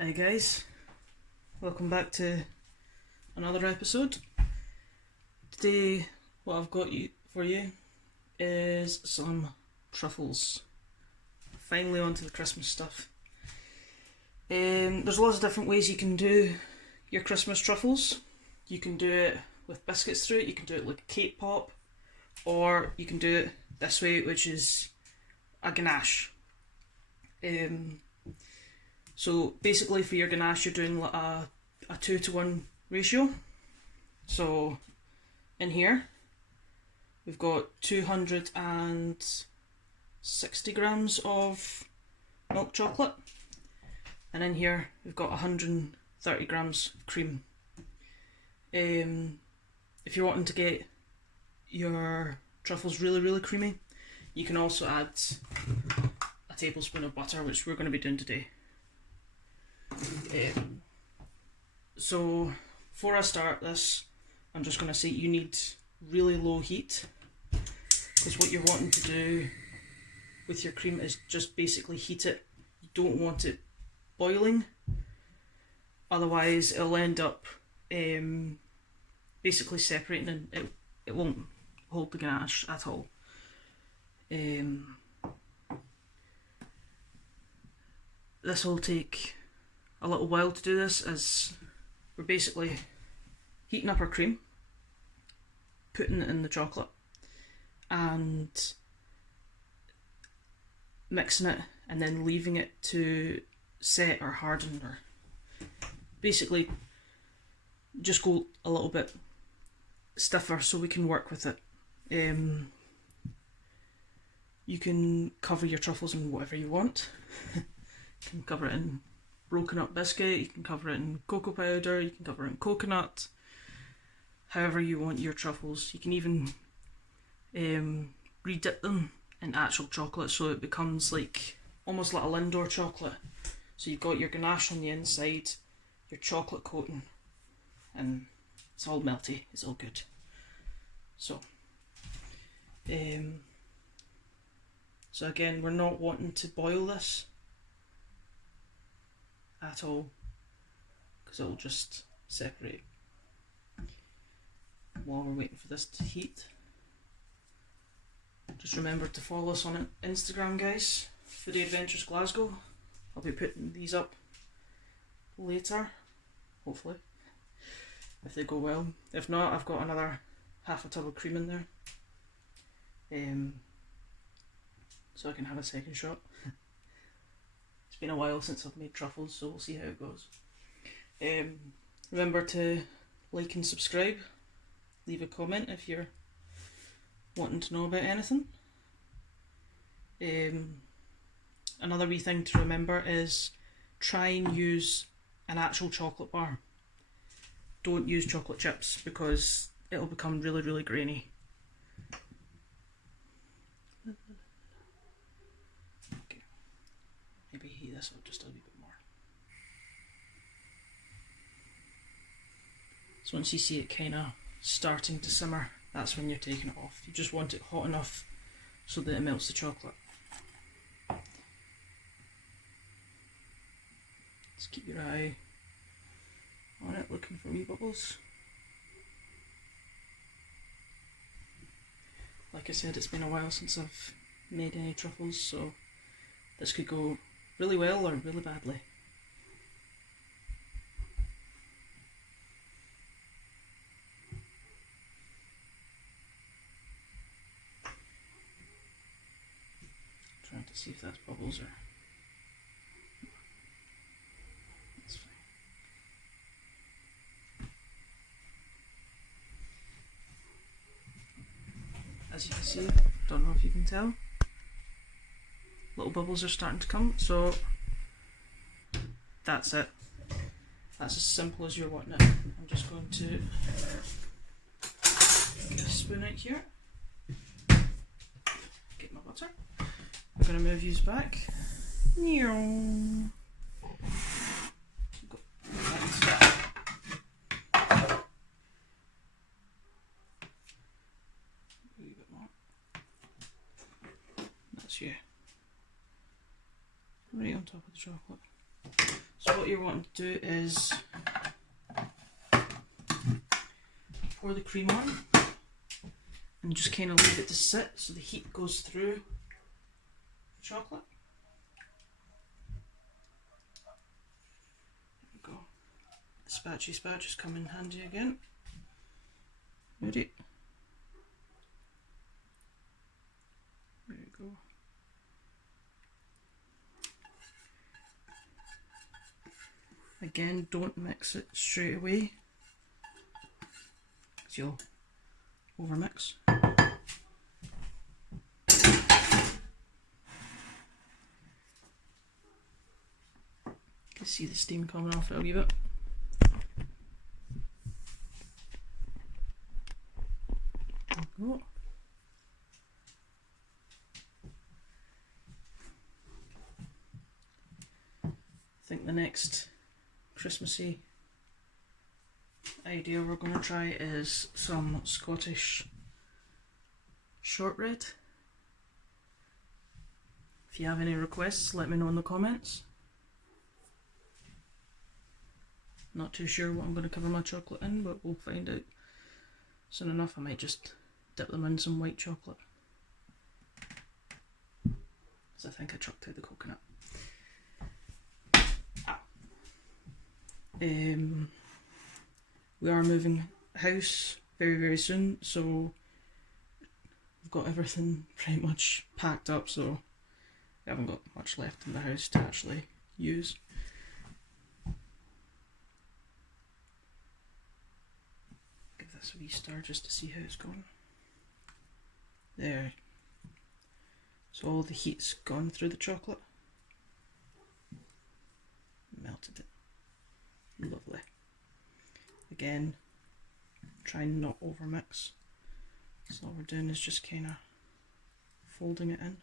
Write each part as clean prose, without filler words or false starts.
Hi guys, welcome back to another episode. Today what I've got for you is some truffles. Finally onto the Christmas stuff. There's lots of different ways you can do your Christmas truffles. You can do it with biscuits through it, you can do it like a cake pop, or you can do it this way, which is a ganache. So basically for your ganache you're doing a 2-to-1 ratio. So in here we've got 260 grams of milk chocolate, and in here we've got 130 grams of cream. If you're wanting to get your truffles really creamy, you can also add a tablespoon of butter, which we're going to be doing today. So before I start this, I'm just going to say you need really low heat, because what you're wanting to do with your cream is just basically heat it. You don't want it boiling, otherwise it'll end up basically separating, and it won't hold the ganache at all. This will take a little while to do this, as we're basically heating up our cream, putting it in the chocolate and mixing it, and then leaving it to set or harden, or basically just go a little bit stiffer so we can work with it. You can cover your truffles in whatever you want. You can cover it in broken up biscuit, you can cover it in cocoa powder, you can cover it in coconut, however you want your truffles. You can even re-dip them in actual chocolate, so it becomes like almost like a Lindor chocolate. So you've got your ganache on the inside, your chocolate coating, and it's all melty, it's all good. So again, we're not wanting to boil this at all, because it'll just separate. While we're waiting for this to heat, just remember to follow us on Instagram, guys, for the Adventures Glasgow. I'll be putting these up later, hopefully, if they go well. If not, I've got another half a tub of cream in there, so I can have a second shot. It's been a while since I've made truffles, so we'll see how it goes. Remember to like and subscribe. Leave a comment if you're wanting to know about anything. Another wee thing to remember is try and use an actual chocolate bar. Don't use chocolate chips, because it'll become really grainy. Okay. Maybe heat this up just a wee bit more. So once you see it kind of starting to simmer, that's when you're taking it off. You just want it hot enough so that it melts the chocolate. Just keep your eye on it, looking for wee bubbles. Like I said, it's been a while since I've made any truffles, so this could go really well or really badly. Trying to see if that's bubbles or... That's fine. As you can see, don't know if you can tell, little bubbles are starting to come, so that's it. That's as simple as you're wanting it. I'm just going to get a spoon out here, get my butter. We're going to move these back. That's you. Right on top of the chocolate. So what you're wanting to do is pour the cream on and just kind of leave it to sit so the heat goes through the chocolate. There we go. The spatchy come in handy again. Ready? There you go. Again, don't mix it straight away, because you'll overmix. You can see the steam coming off it a wee bit. There we go. I think the next Christmassy idea we're going to try is some Scottish shortbread. If you have any requests, let me know in the comments. Not too sure what I'm going to cover my chocolate in, but we'll find out soon enough. I might just dip them in some white chocolate, because I think I chucked out the coconut. We are moving house very soon, so we've got everything pretty much packed up, so we haven't got much left in the house to actually use. Give this a wee stir just to see how it's going. There. So all the heat's gone through the chocolate. Melted it. Lovely. Again, try and not overmix. So all we're doing is just kind of folding it in.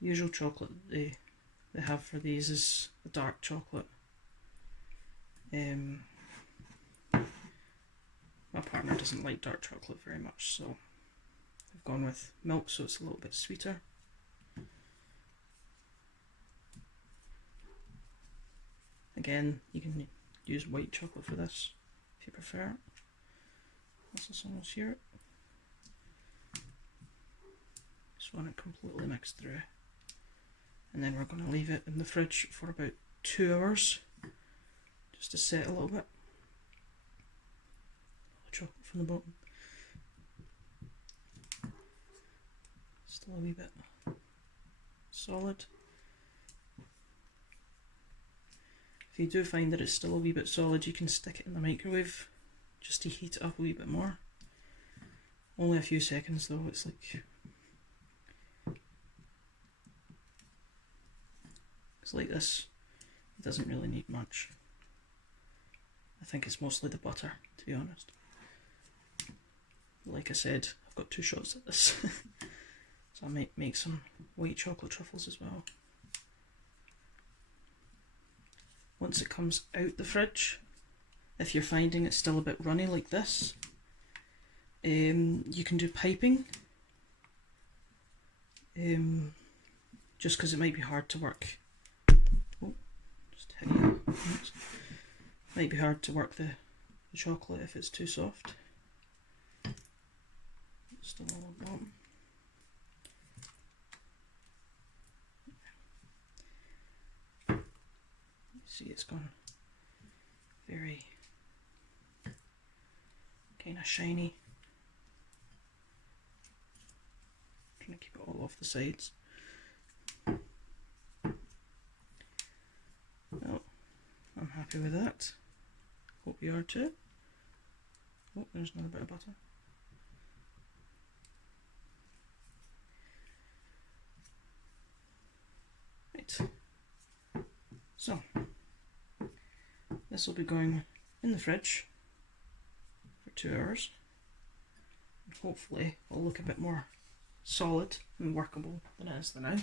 Usual chocolate they have for these is the dark chocolate. My partner doesn't like dark chocolate very much, so I've gone with milk, so it's a little bit sweeter. Again, you can use white chocolate for this if you prefer it. Once it's almost here, just want it completely mixed through, and then we're going to leave it in the fridge for about 2 hours just to set a little bit. Chocolate from the bottom. Still a wee bit solid. If you do find that it's still a wee bit solid, you can stick it in the microwave just to heat it up a wee bit more. Only a few seconds though, it's like this. It doesn't really need much. I think it's mostly the butter, to be honest. Like I said, I've got 2 shots at this. So I might make some white chocolate truffles as well. Once it comes out the fridge, if you're finding it's still a bit runny like this, you can do piping. Just because it might be hard to work. Oh, just hit you. Might be hard to work the chocolate if it's too soft. Still all at the bottom. See, it's gone very kind of shiny. Trying to keep it all off the sides. Well, I'm happy with that. Hope you are too. Oh, there's another bit of butter. Right. So, this will be going in the fridge for 2 hours. And hopefully it'll look a bit more solid and workable than it is now.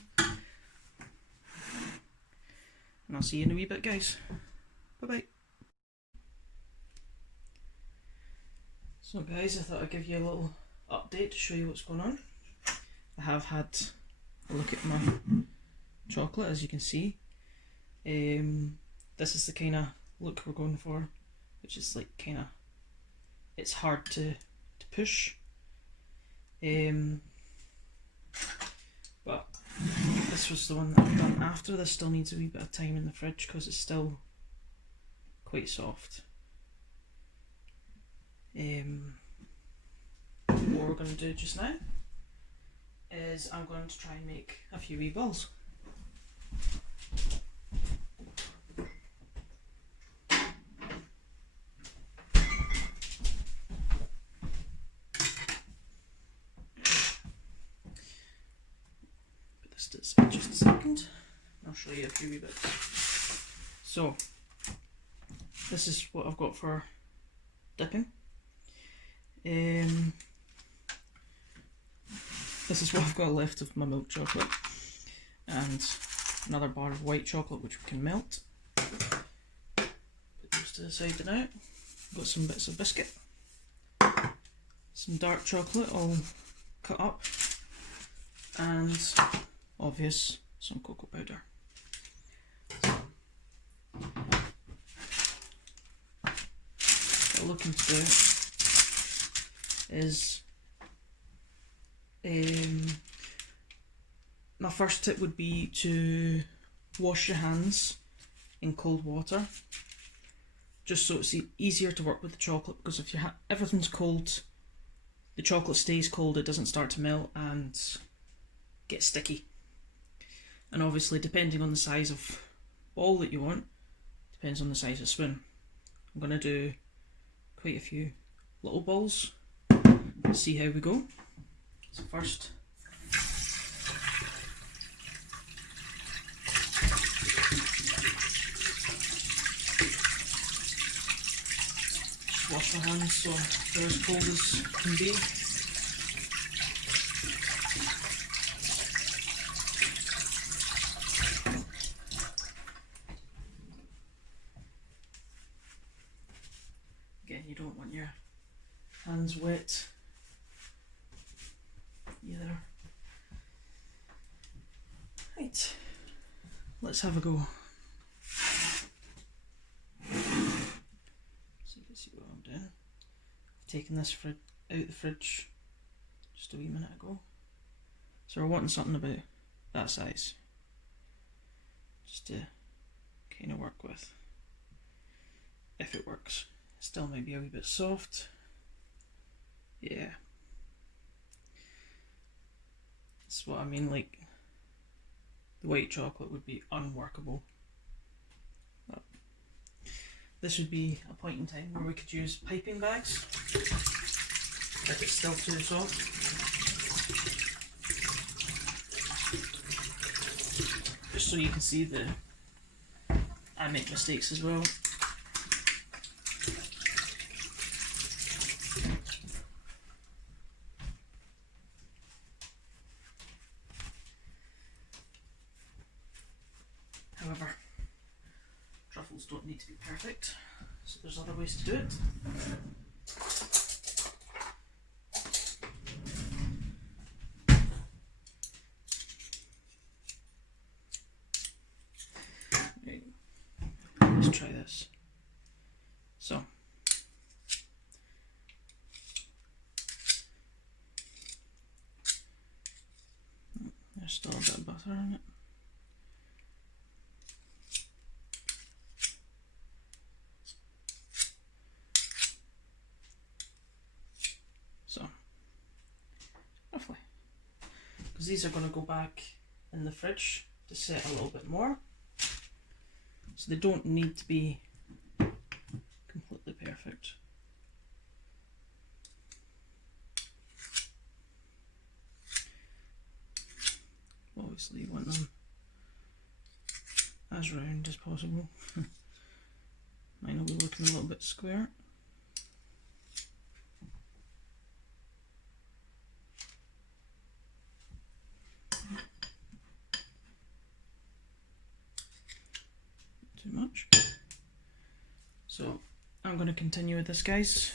And I'll see you in a wee bit, guys. Bye bye. So guys, I thought I'd give you a little update to show you what's going on. I have had a look at my chocolate, as you can see. This is the kind of look we're going for, which is like kind of, it's hard to push. But this was the one that I've done after. This still needs a wee bit of time in the fridge because it's still quite soft. What we're going to do just now is I'm going to try and make a few wee balls. Put this to the side just a second. I'll show you a few wee bits. So this is what I've got for dipping. This is what I've got left of my milk chocolate, and another bar of white chocolate which we can melt. Put those to the side now. Got some bits of biscuit, some dark chocolate all cut up, and obvious some cocoa powder. What I'm looking to do is my first tip would be to wash your hands in cold water, just so it's easier to work with the chocolate, because if everything's cold, the chocolate stays cold, it doesn't start to melt and get sticky. And obviously, depending on the size of ball that you want, depends on the size of spoon. I'm going to do quite a few little balls. Let's see how we go. So first, just wash my hands so they're as cold as can be. Again, you don't want your hands wet either. Right, let's have a go. So you can see what I'm doing. I've taken this out the fridge just a wee minute ago. So we're wanting something about that size, just to kind of work with, if it works. Still might be a wee bit soft. Yeah. That's what I mean, like, the white chocolate would be unworkable. But this would be a point in time where we could use piping bags if it's still too soft. Just so you can see that I make mistakes as well. However, truffles don't need to be perfect, so there's other ways to do it. Right. Let's try this. So, there's still a bit of butter in it. So, roughly, because these are going to go back in the fridge to set a little bit more, so they don't need to be completely perfect. Obviously you want them as round as possible. Mine will be looking a little bit square. Too much. So I'm going to continue with this, guys.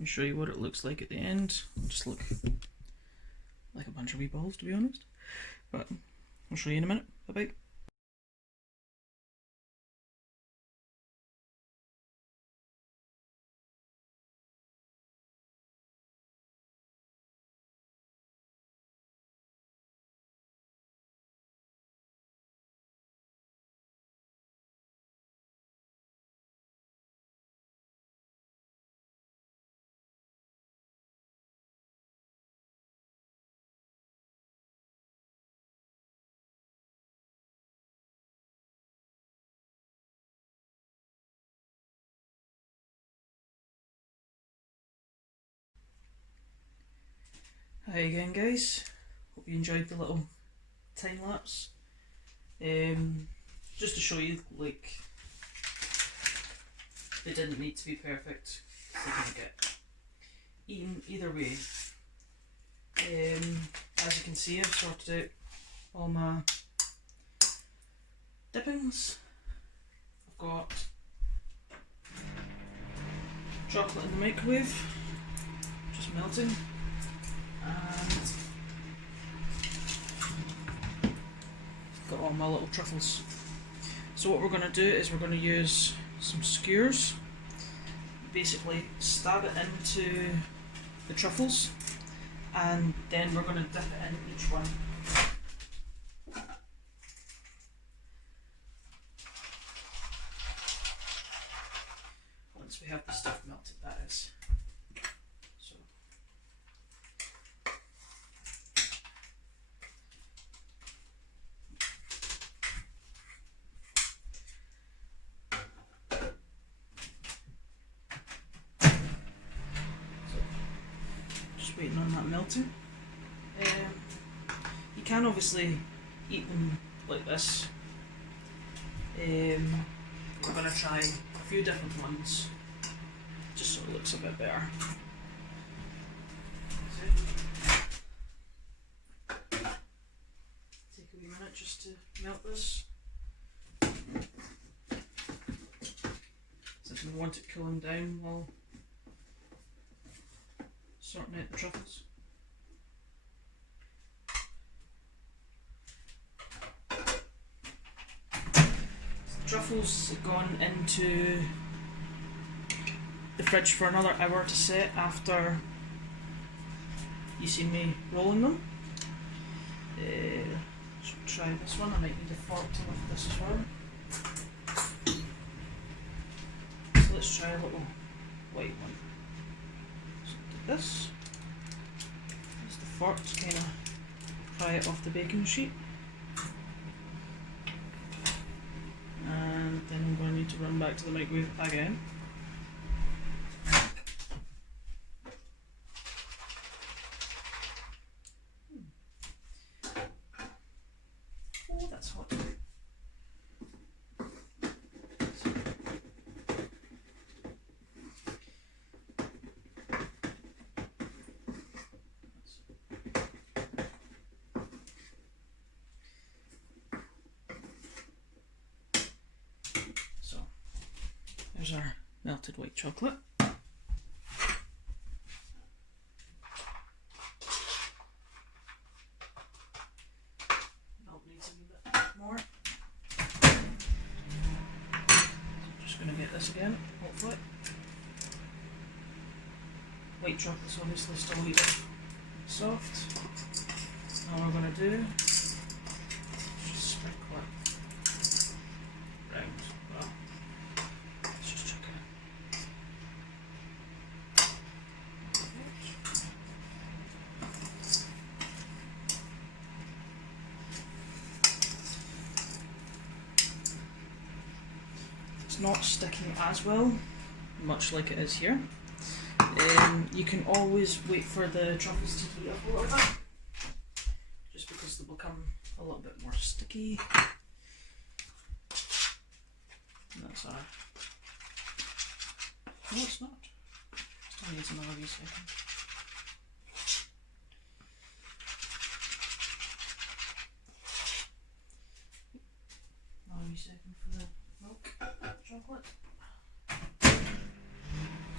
and show you what it looks like at the end. Just look like a bunch of wee balls, to be honest. But I'll show you in a minute. Bye bye. Hi again, guys. Hope you enjoyed the little time lapse. Just to show you, like, they didn't need to be perfect. They can get eaten either way. As you can see, I've sorted out all my dippings. I've got chocolate in the microwave, just melting. And got all my little truffles. So what we're going to do is we're going to use some skewers, basically stab it into the truffles, and then we're going to dip it in each one. Once we have the stuff melted, that is. Waiting on that melting. You can obviously eat them like this. We're going to try a few different ones just so it looks a bit better. Take a wee minute just to melt this. So we want it cooling down while sorting out the truffles. The truffles have gone into the fridge for another hour to set after you see me rolling them. So try this one. I might need a fork to lift this as well. So let's try a little white one. This is the fork to kind of pry it off the baking sheet, and then I'm going to need to run back to the microwave again. Oh, that's hot. There's our melted white chocolate. Milk needs a wee bit more. So I'm just going to get this again, hopefully. White chocolate's obviously still a wee bit soft. All we're going to do is just sprinkle it round. Well, let's just chuck it. It's not sticking as well, much like it is here. You can always wait for the truffles to heat up a little bit, just because they will become a little bit more sticky. And that's our... No, it's not. Still needs another wee second. Another wee second for the milk chocolate.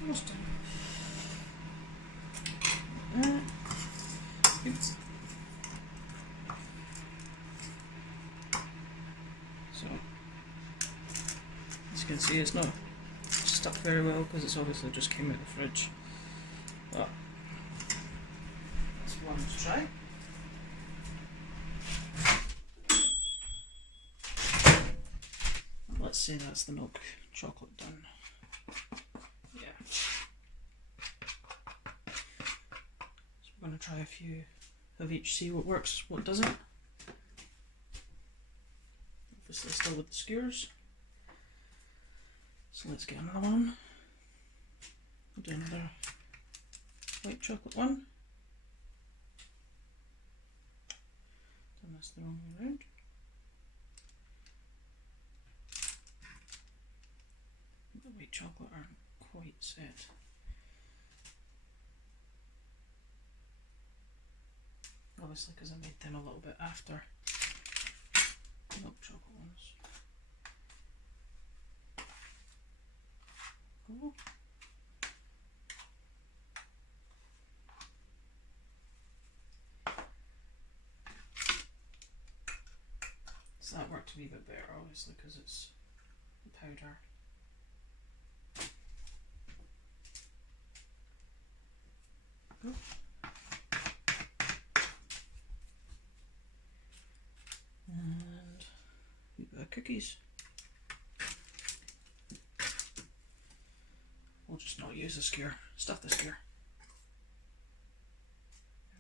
Almost done. can see, it's not stuck very well because it's obviously just came out of the fridge. But that's one to try. Let's say that's the milk chocolate done. Yeah. So we're going to try a few of each, see what works, what doesn't. Obviously still with the skewers. So let's get another one. We'll do another white chocolate one. Done this the wrong way around. The white chocolate aren't quite set. Obviously because I made them a little bit after the milk chocolate ones. Cool. So that worked a wee bit better obviously because it's the powder. Cool. And a bit of cookies. We'll just not use the skewer, stuff the skewer.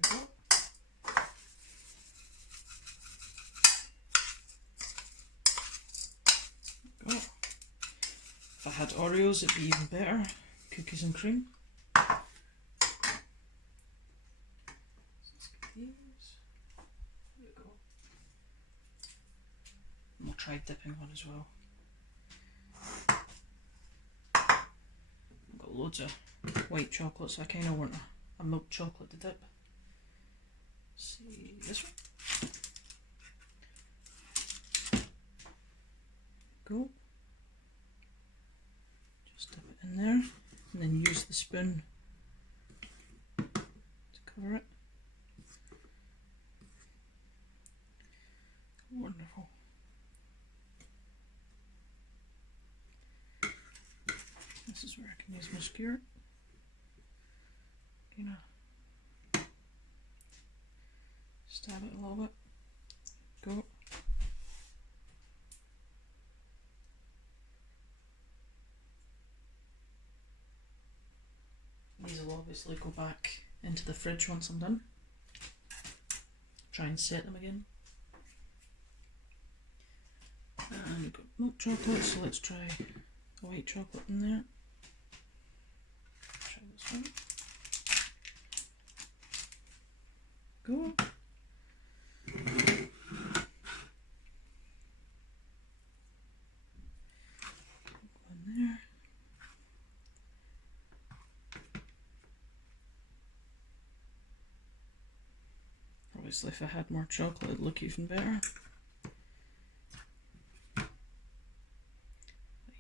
There we go. There we go. If I had Oreos it'd be even better. Cookies and cream. Try dipping one as well. I've got loads of white chocolate, so I kind of want a milk chocolate to dip. Let's see this one. Go. Just dip it in there, and then use the spoon to cover it. Wonderful. This is where I can use my skewer. Stab it a little bit. Go. These will obviously go back into the fridge once I'm done. Try and set them again. And we've got milk chocolate, so let's try the white chocolate in there. Try this one. Go. In there. Obviously if I had more chocolate it'd look even better. I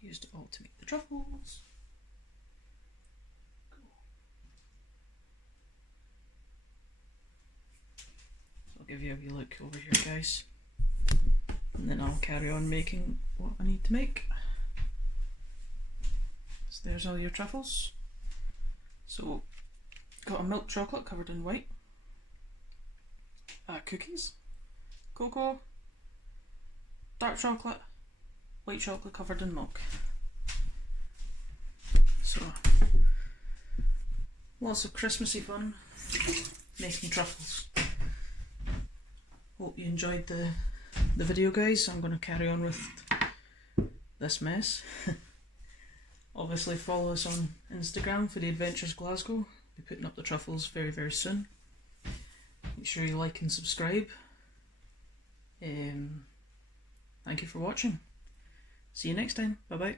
used it all to make the truffles. So I'll give you a wee look over here guys, and then I'll carry on making what I need to make. So there's all your truffles. So got a milk chocolate covered in white, cookies, cocoa, dark chocolate, white chocolate covered in milk. So lots of Christmassy fun making truffles. Hope you enjoyed the video guys. I'm going to carry on with this mess. Obviously follow us on Instagram for the Adventures Glasgow. We'll be putting up the truffles very soon. Make sure you like and subscribe. Thank you for watching. See you next time. Bye bye.